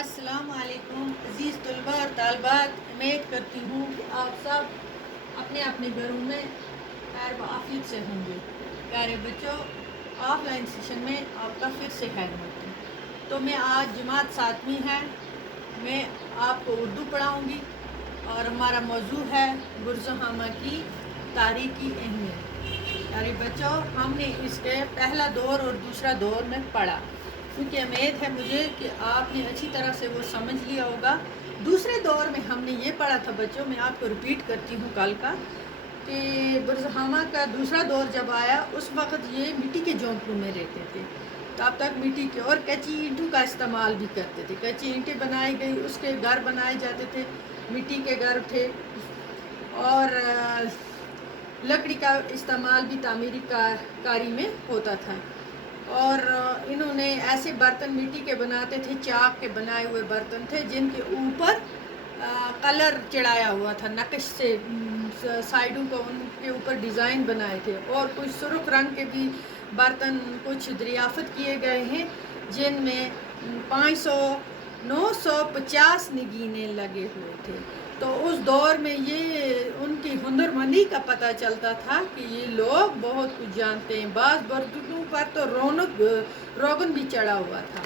السلام علیکم عزیز طلباء اور طالبات، امید کرتی ہوں کہ آپ سب اپنے اپنے گھروں میں خیر و عافیت سے ہوں گے۔ پیارے بچوں، آف لائن سیشن میں آپ کا پھر سے خیر مقدم۔ تو میں آج جماعت 7ویں ہے، میں آپ کو اردو پڑھاؤں گی اور ہمارا موضوع ہے برزخانہ کی تاریخی اہمیت۔ پیارے بچوں، ہم نے اس کے پہلا دور اور دوسرا دور میں پڑھا، کیونکہ امید ہے مجھے کہ آپ نے اچھی طرح سے وہ سمجھ لیا ہوگا۔ دوسرے دور میں ہم نے یہ پڑھا تھا بچوں، میں آپ کو ریپیٹ کرتی ہوں کل کا، کہ برزخانہ کا دوسرا دور جب آیا اس وقت یہ مٹی کے جھونپڑوں میں رہتے تھے۔ تب تک مٹی کے اور کچی اینٹوں کا استعمال بھی کرتے تھے، کچی اینٹیں بنائی گئی، اس کے گھر بنائے جاتے تھے، مٹی کے گھر تھے، اور لکڑی کا استعمال بھی تعمیری کاری میں ہوتا تھا۔ اور انہوں نے ایسے برتن مٹی کے بناتے تھے، چاک کے بنائے ہوئے برتن تھے جن کے اوپر کلر چڑھایا ہوا تھا، نقش سے سائڈوں کو ان کے اوپر ڈیزائن بنائے تھے، اور کچھ سرخ رنگ کے بھی برتن کچھ دریافت کیے گئے ہیں جن میں 950 نگینے لگے ہوئے تھے۔ تو اس دور میں یہ ان کی ہنرمندی کا پتہ چلتا تھا کہ یہ لوگ بہت کچھ جانتے ہیں۔ بعض برتنوں پر تو روغن بھی چڑھا ہوا تھا،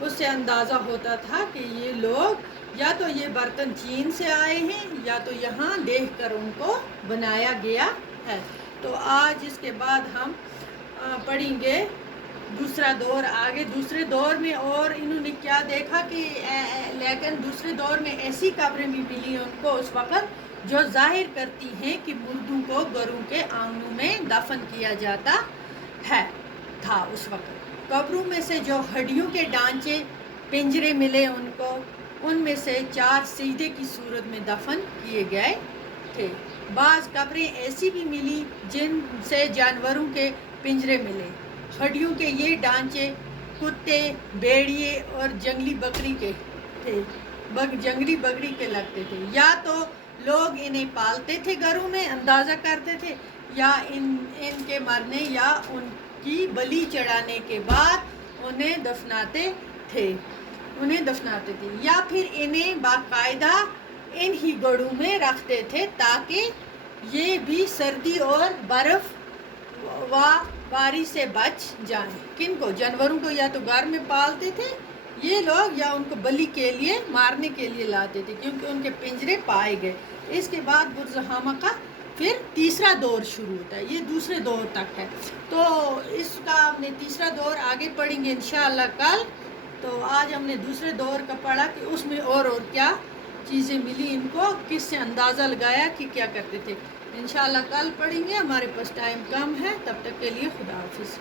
اس سے اندازہ ہوتا تھا کہ یہ لوگ یا تو یہ برتن چین سے آئے ہیں یا تو یہاں دیکھ کر ان کو بنایا گیا ہے۔ تو آج اس کے بعد ہم پڑھیں گے دوسرا دور آگے۔ دوسرے دور میں اور انہوں نے کیا دیکھا کہ لیکن دوسرے دور میں ایسی قبریں بھی ملی ان کو اس وقت جو ظاہر کرتی ہیں کہ مردوں کو گھروں کے آنگنوں میں دفن کیا جاتا تھا۔ اس وقت قبروں میں سے جو ہڈیوں کے ڈھانچے پنجرے ملے ان کو، ان میں سے 4 سجدے کی صورت میں دفن کیے گئے تھے۔ بعض قبریں ایسی بھی ملی جن سے جانوروں کے پنجرے ملے۔ ہڈیوں کے یہ ڈھانچے کتے، بھیڑیے اور جنگلی بکری کے تھے، جنگلی بکری کے لگتے تھے۔ یا تو لوگ انہیں پالتے تھے، گھروں میں اندازہ کرتے تھے، یا ان کے مرنے یا ان کی بلی چڑھانے کے بعد انہیں دفناتے تھے، یا پھر انہیں باقاعدہ ان ہی گڑھوں میں رکھتے تھے تاکہ یہ بھی سردی اور برف و باری سے بچ جائیں۔ کن کو؟ جانوروں کو یا تو گھر میں پالتے تھے یہ لوگ، یا ان کو بلی کے لیے مارنے کے لیے لاتے تھے، کیونکہ ان کے پنجرے پائے گئے۔ اس کے بعد برزخانہ کا پھر تیسرا دور شروع ہوتا ہے، یہ دوسرے دور تک ہے۔ تو اس کا ہم نے تیسرا دور آگے پڑھیں گے انشاءاللہ کل۔ تو آج ہم نے دوسرے دور کا پڑھا کہ اس میں اور کیا چیزیں ملی ان کو، کس سے اندازہ لگایا کہ کیا کرتے تھے۔ انشاءاللہ کل پڑھیں گے، ہمارے پاس ٹائم کم ہے، تب تک کے لیے خدا حافظ۔